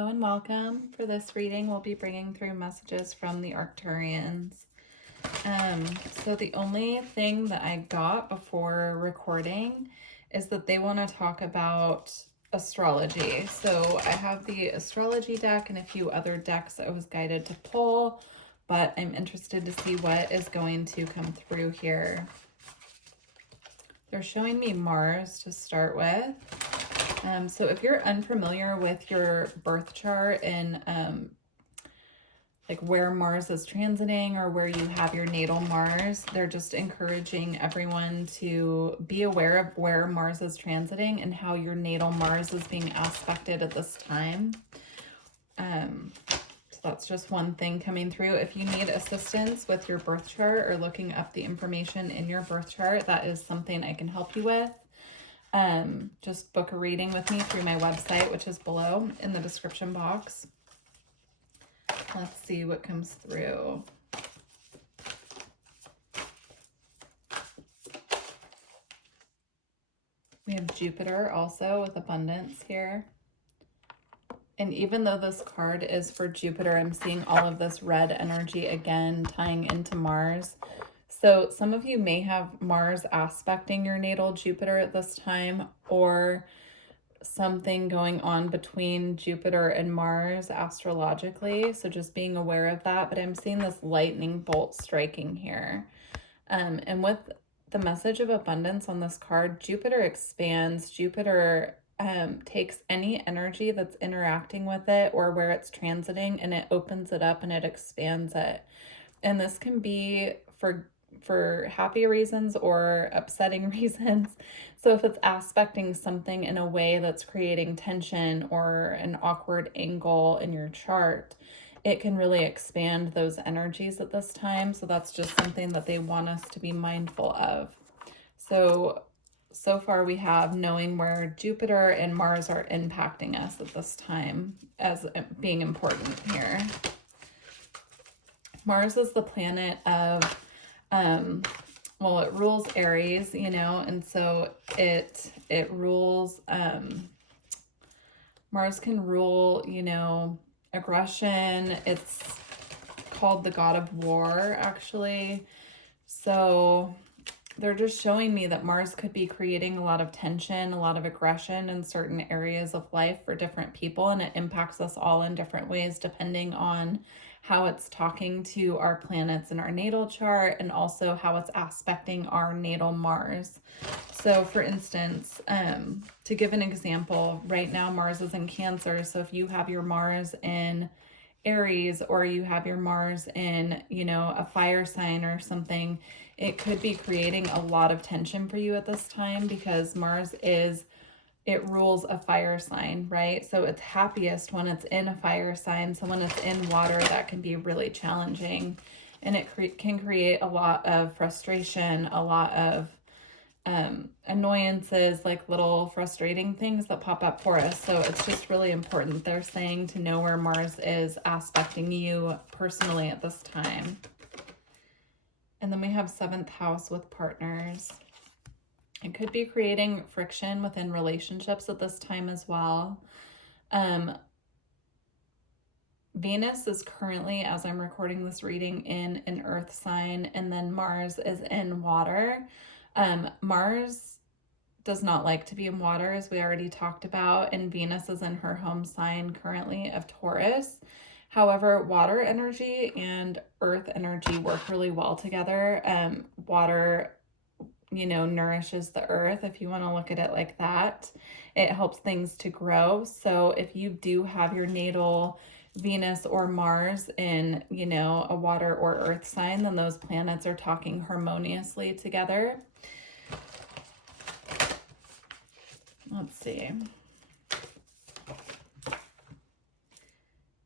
Hello and welcome. For this reading, we'll be bringing through messages from the Arcturians. So the only thing that I got before recording is that they want to talk about astrology. So I have the astrology deck and a few other decks that I was guided to pull, but I'm interested to see what is going to come through here. They're showing me Mars to start with. So if you're unfamiliar with your birth chart and like where Mars is transiting or where you have your natal Mars, they're just encouraging everyone to be aware of where Mars is transiting and how your natal Mars is being aspected at this time. So that's just one thing coming through. If you need assistance with your birth chart or looking up the information in your birth chart, that is something I can help you with. Just book a reading with me through my website, which is below in the description box. Let's see what comes through. We have Jupiter also with abundance here. And even though this card is for Jupiter, I'm seeing all of this red energy again tying into Mars. So some of you may have Mars aspecting your natal Jupiter at this time, or something going on between Jupiter and Mars astrologically. So just being aware of that. But I'm seeing this lightning bolt striking here. And with the message of abundance on this card, Jupiter expands. Jupiter takes any energy that's interacting with it or where it's transiting, and it opens it up and it expands it. And this can be for happy reasons or upsetting reasons. So if it's aspecting something in a way that's creating tension or an awkward angle in your chart, it can really expand those energies at this time. So that's just something that they want us to be mindful of. So far we have knowing where Jupiter and Mars are impacting us at this time as being important here. Mars is the planet of, well, it rules Aries, you know, and so it rules, Mars can rule, you know, aggression. It's called the god of war, actually. So they're just showing me that Mars could be creating a lot of tension, a lot of aggression in certain areas of life for different people, and it impacts us all in different ways depending on how it's talking to our planets in our natal chart and also how it's aspecting our natal Mars. So for instance, to give an example, right now Mars is in Cancer. So if you have your Mars in Aries or you have your Mars in, you know, a fire sign or something, it could be creating a lot of tension for you at this time because Mars it rules a fire sign, right? So it's happiest when it's in a fire sign. So when it's in water, that can be really challenging, and it can create a lot of frustration, a lot of annoyances, like little frustrating things that pop up for us. So it's just really important, they're saying, to know where Mars is aspecting you personally at this time. And then we have 7th house with partners. It could be creating friction within relationships at this time as well. Venus is currently, as I'm recording this reading, in an earth sign, and then Mars is in water. Mars does not like to be in water, as we already talked about, and Venus is in her home sign currently of Taurus. However, water energy and earth energy work really well together. Water, you know, nourishes the earth, if you want to look at it like that. It helps things to grow. So if you do have your natal Venus or Mars in, you know, a water or earth sign, then those planets are talking harmoniously together. Let's see.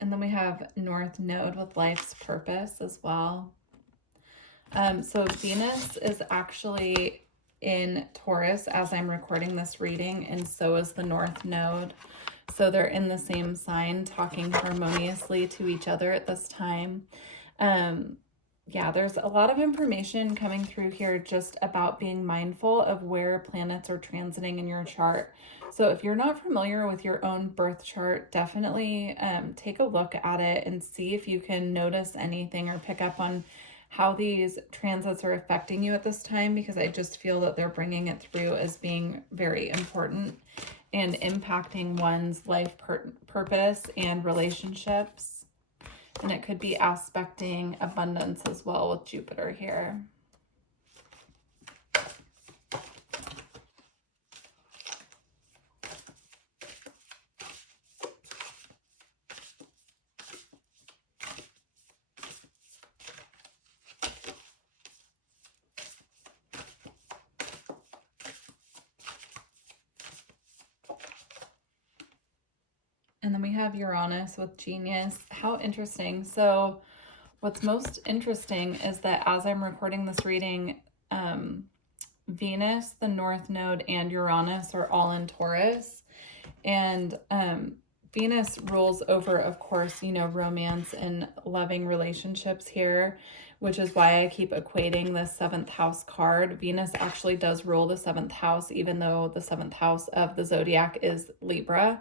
And then we have North Node with life's purpose as well. So Venus is actually in Taurus as I'm recording this reading, and so is the North Node. So they're in the same sign, talking harmoniously to each other at this time. yeah, there's a lot of information coming through here just about being mindful of where planets are transiting in your chart. So if you're not familiar with your own birth chart, definitely take a look at it and see if you can notice anything or pick up on how these transits are affecting you at this time, because I just feel that they're bringing it through as being very important and impacting one's life purpose and relationships. And it could be aspecting abundance as well with Jupiter here. And then we have Uranus with Genius. How interesting. So what's most interesting is that as I'm recording this reading, Venus, the North Node, and Uranus are all in Taurus. And Venus rules over, of course, you know, romance and loving relationships here, which is why I keep equating the 7th house card. Venus actually does rule the 7th house, even though the 7th house of the zodiac is Libra.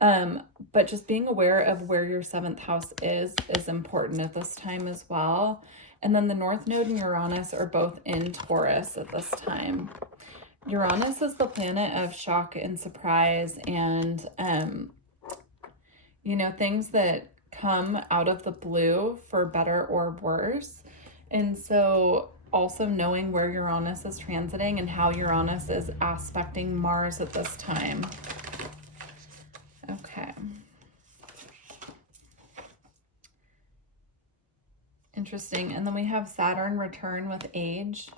But just being aware of where your 7th house is important at this time as well. And then the North Node and Uranus are both in Taurus at this time. Uranus is the planet of shock and surprise and, you know, things that come out of the blue for better or worse. And so also knowing where Uranus is transiting and how Uranus is aspecting Mars at this time. Okay. Interesting. And then we have Saturn return with age.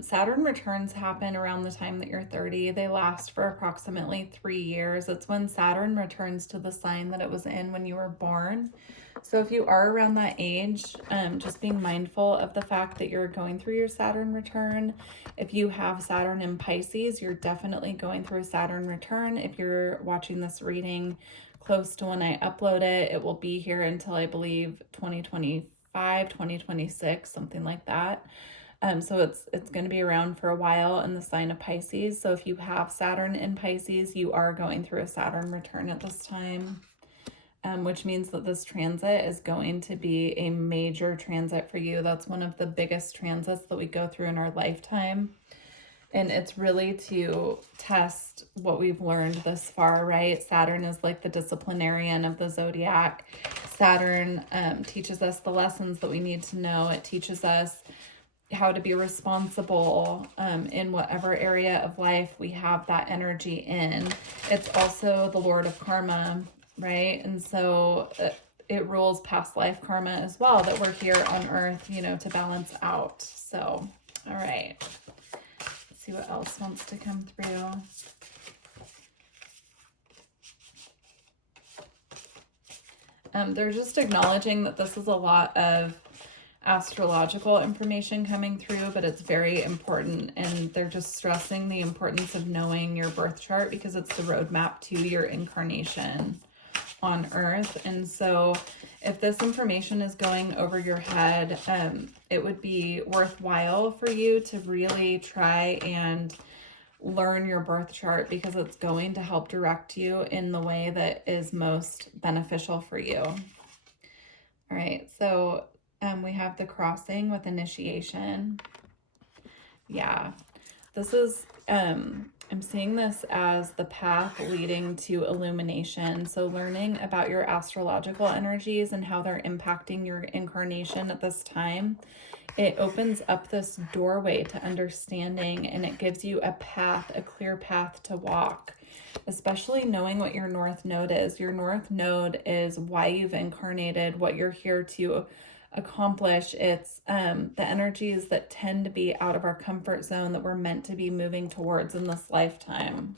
Saturn returns happen around the time that you're 30. They last for approximately 3 years. It's when Saturn returns to the sign that it was in when you were born. So if you are around that age, just being mindful of the fact that you're going through your Saturn return. If you have Saturn in Pisces, you're definitely going through a Saturn return. If you're watching this reading close to when I upload it, it will be here until I believe 2025, 2026, something like that. So it's going to be around for a while in the sign of Pisces. So if you have Saturn in Pisces, you are going through a Saturn return at this time, which means that this transit is going to be a major transit for you. That's one of the biggest transits that we go through in our lifetime. And it's really to test what we've learned this far, right? Saturn is like the disciplinarian of the zodiac. Saturn teaches us the lessons that we need to know. It teaches us how to be responsible in whatever area of life we have that energy in. It's also the Lord of Karma, right? And so it rules past life karma as well, that we're here on earth, you know, to balance out. So, all right. Let's see what else wants to come through. They're just acknowledging that this is a lot of astrological information coming through, but it's very important, and they're just stressing the importance of knowing your birth chart because it's the roadmap to your incarnation on earth. And so if this information is going over your head, it would be worthwhile for you to really try and learn your birth chart, because it's going to help direct you in the way that is most beneficial for you. All right, so we have the crossing with initiation. Yeah, this is, I'm seeing this as the path leading to illumination. So learning about your astrological energies and how they're impacting your incarnation at this time, it opens up this doorway to understanding, and it gives you a path, a clear path to walk, especially knowing what your North Node is. Your North Node is why you've incarnated, what you're here to accomplish. It's the energies that tend to be out of our comfort zone that we're meant to be moving towards in this lifetime.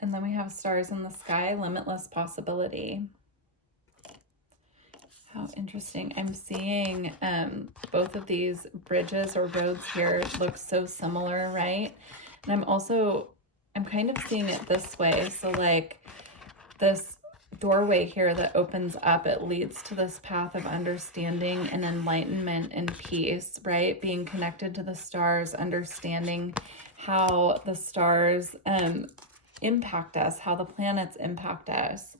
And then we have stars in the sky, limitless possibility. How interesting. I'm seeing both of these bridges or roads here look so similar, right? And I'm also I'm kind of seeing it this way. So like this doorway here that opens up, it leads to this path of understanding and enlightenment and peace, right? Being connected to the stars, understanding how the stars impact us, how the planets impact us.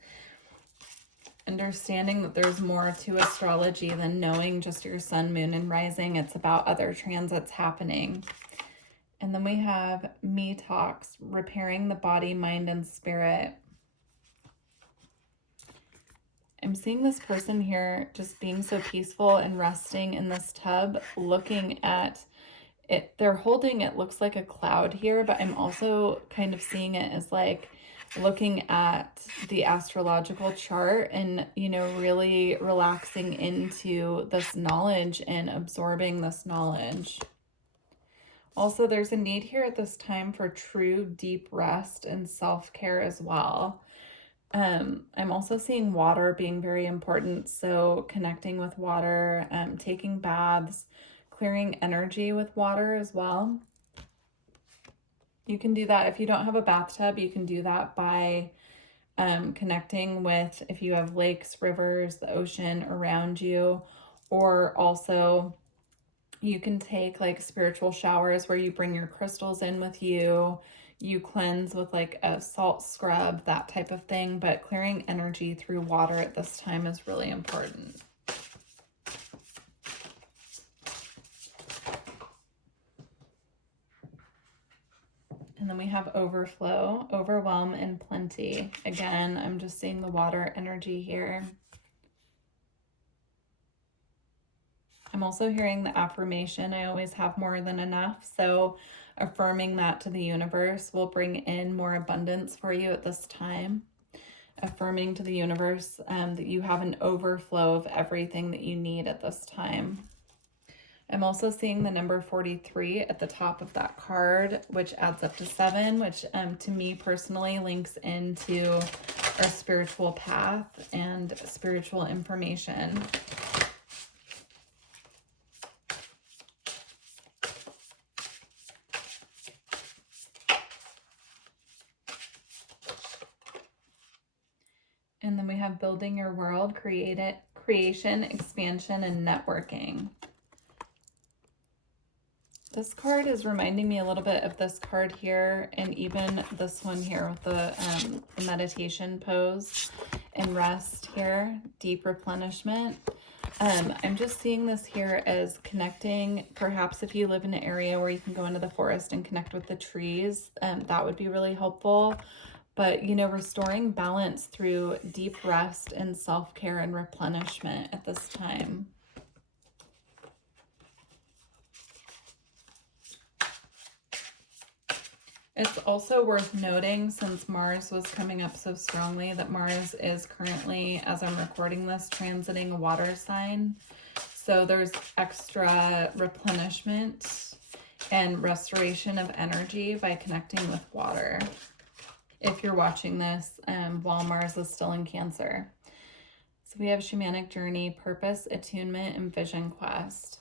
Understanding that there's more to astrology than knowing just your sun, moon, and rising. It's about other transits happening. And then we have me talks, repairing the body, mind, and spirit. I'm seeing this person here just being so peaceful and resting in this tub, looking at it. They're holding, it looks like a cloud here, but I'm also kind of seeing it as like looking at the astrological chart and, you know, really relaxing into this knowledge and absorbing this knowledge. Also, there's a need here at this time for true deep rest and self-care as well. I'm also seeing water being very important. So connecting with water, taking baths, clearing energy with water as well. You can do that if you don't have a bathtub. You can do that by connecting with, if you have lakes, rivers, the ocean around you, or also you can take like spiritual showers where you bring your crystals in with you. You cleanse with like a salt scrub, that type of thing. But clearing energy through water at this time is really important. And then we have overflow, overwhelm, and plenty. Again, I'm just seeing the water energy here. I'm also hearing the affirmation, I always have more than enough. So affirming that to the universe will bring in more abundance for you at this time. Affirming to the universe that you have an overflow of everything that you need at this time. I'm also seeing the number 43 at the top of that card, which adds up to 7, which to me personally links into our spiritual path and spiritual information. And then we have building your world, creation, expansion, and networking. This card is reminding me a little bit of this card here, and even this one here with the meditation pose and rest here, deep replenishment. I'm just seeing this here as connecting, perhaps if you live in an area where you can go into the forest and connect with the trees, that would be really helpful. But, you know, restoring balance through deep rest and self-care and replenishment at this time. It's also worth noting, since Mars was coming up so strongly, that Mars is currently, as I'm recording this, transiting a water sign. So there's extra replenishment and restoration of energy by connecting with water, if you're watching this while Mars is still in Cancer. So we have shamanic journey, purpose, attunement, and vision quest.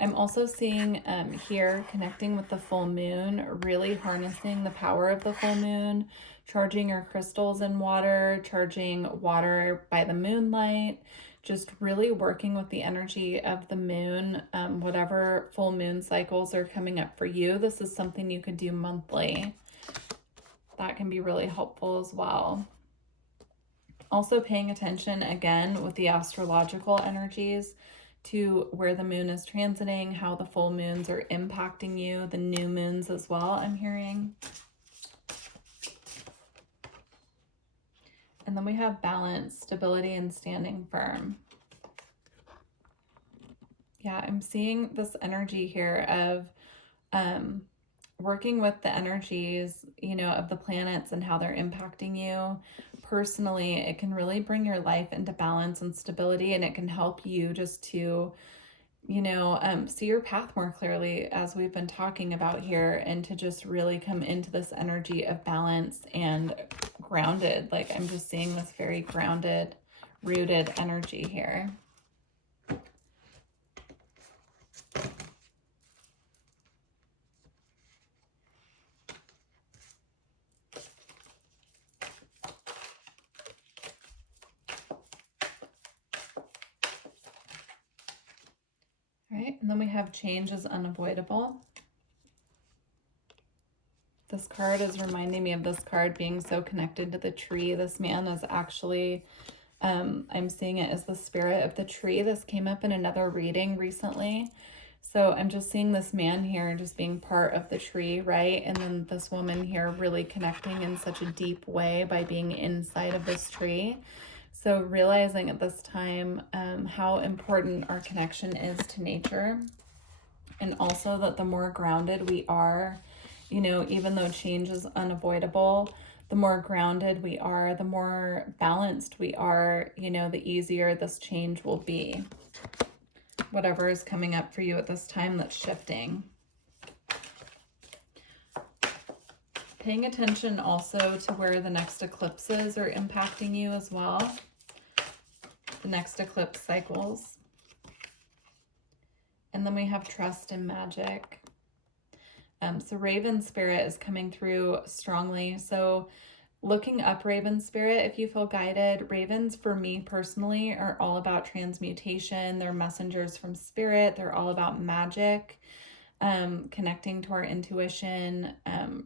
I'm also seeing here connecting with the full moon, really harnessing the power of the full moon, charging your crystals in water, charging water by the moonlight, just really working with the energy of the moon. Whatever full moon cycles are coming up for you, this is something you could do monthly. That can be really helpful as well. Also paying attention again with the astrological energies to where the moon is transiting, how the full moons are impacting you, the new moons as well, I'm hearing. And then we have balance, stability, and standing firm. Yeah, I'm seeing this energy here of working with the energies, you know, of the planets and how they're impacting you. Personally, it can really bring your life into balance and stability, and it can help you just to, you know, see your path more clearly, as we've been talking about here, and to just really come into this energy of balance and grounded. Like, I'm just seeing this very grounded, rooted energy here. right, and then we have change is unavoidable. This card is reminding me of this card being so connected to the tree. This man is actually, I'm seeing it as the spirit of the tree. This came up in another reading recently. So I'm just seeing this man here just being part of the tree, right? And then this woman here really connecting in such a deep way by being inside of this tree. So realizing at this time how important our connection is to nature, and also that the more grounded we are, you know, even though change is unavoidable, the more grounded we are, the more balanced we are, you know, the easier this change will be. Whatever is coming up for you at this time that's shifting. Paying attention also to where the next eclipses are impacting you as well. The next eclipse cycles. And then we have trust and magic. So Raven Spirit is coming through strongly. So looking up Raven Spirit, if you feel guided, ravens for me personally are all about transmutation. They're messengers from spirit. They're all about magic, connecting to our intuition,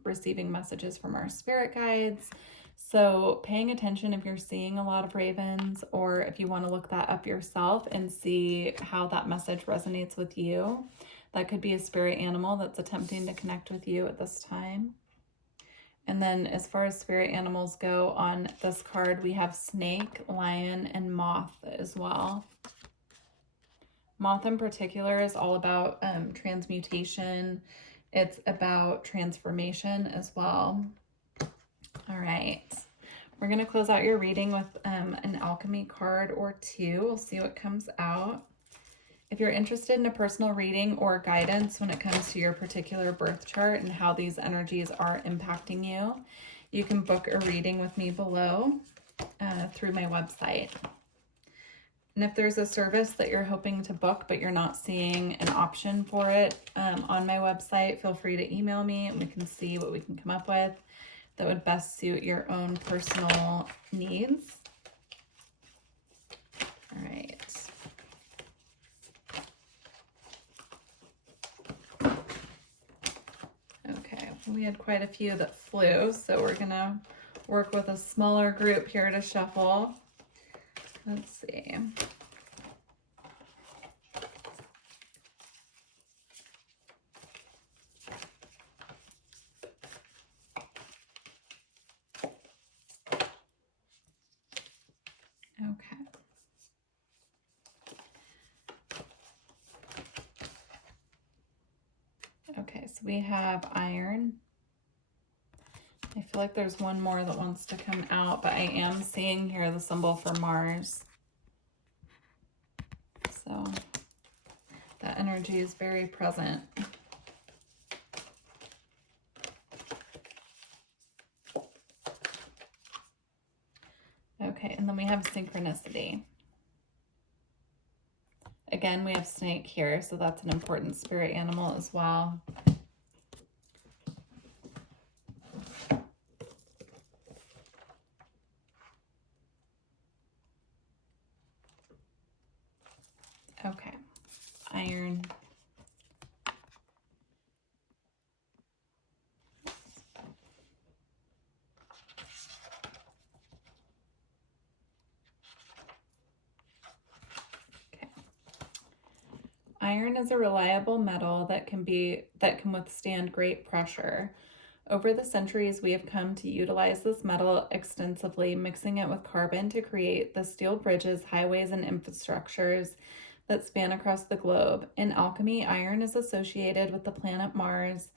receiving messages from our spirit guides. So paying attention if you're seeing a lot of ravens, or if you want to look that up yourself and see how that message resonates with you. That could be a spirit animal that's attempting to connect with you at this time. And then as far as spirit animals go on this card, we have snake, lion, and moth as well. Moth in particular is all about transmutation. It's about transformation as well. All right. We're going to close out your reading with an alchemy card or two. We'll see what comes out. If you're interested in a personal reading or guidance when it comes to your particular birth chart and how these energies are impacting you, you can book a reading with me below through my website. And if there's a service that you're hoping to book but you're not seeing an option for it on my website, feel free to email me and we can see what we can come up with that would best suit your own personal needs. All right. We had quite a few that flew, so we're gonna work with a smaller group here to shuffle. Let's see. Okay. Okay, so we have iron. I feel like there's one more that wants to come out, but I am seeing here the symbol for Mars. So that energy is very present. Okay, and then we have synchronicity. Again, we have snake here, so that's an important spirit animal as well. Okay, iron. Iron is a reliable metal that can withstand great pressure. Over the centuries, we have come to utilize this metal extensively, mixing it with carbon to create the steel bridges, highways, and infrastructures that span across the globe. In alchemy, iron is associated with the planet Mars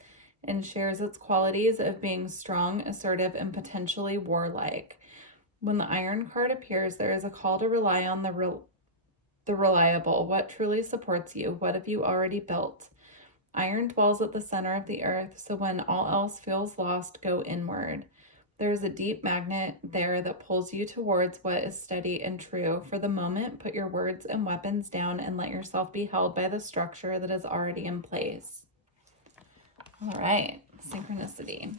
and shares its qualities of being strong, assertive, and potentially warlike. When the iron card appears, there is a call to rely on the reliable. What truly supports you? What have you already built? Iron dwells at the center of the earth, so when all else feels lost, go inward. There is a deep magnet there that pulls you towards what is steady and true. For the moment, put your words and weapons down and let yourself be held by the structure that is already in place. All right, synchronicity.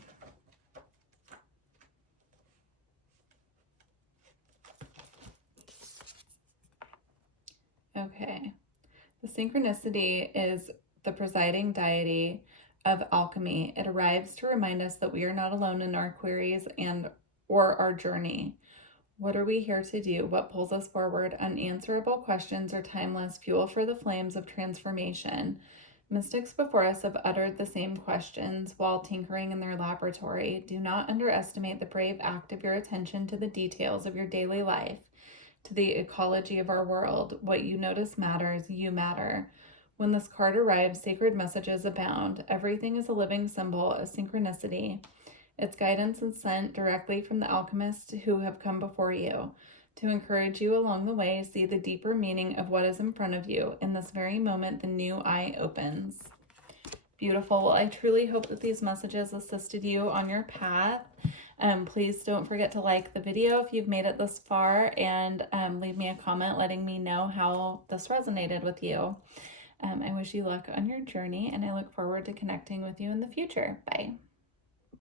Okay, The synchronicity is the presiding deity of alchemy. It arrives to remind us that we are not alone in our queries or our journey. What are we here to do? What pulls us forward? Unanswerable questions are timeless fuel for the flames of transformation. Mystics before us have uttered the same questions while tinkering in their laboratory. Do not underestimate the brave act of your attention to the details of your daily life, to the ecology of our world. What you notice matters, you matter. When this card arrives, sacred messages abound. Everything is a living symbol, a synchronicity. Its guidance is sent directly from the alchemists who have come before you to encourage you along the way. See the deeper meaning of what is in front of you. In this very moment, the new eye opens. Beautiful. Well, I truly hope that these messages assisted you on your path. Please don't forget to like the video if you've made it this far, and leave me a comment letting me know how this resonated with you. I wish you luck on your journey, and I look forward to connecting with you in the future. Bye.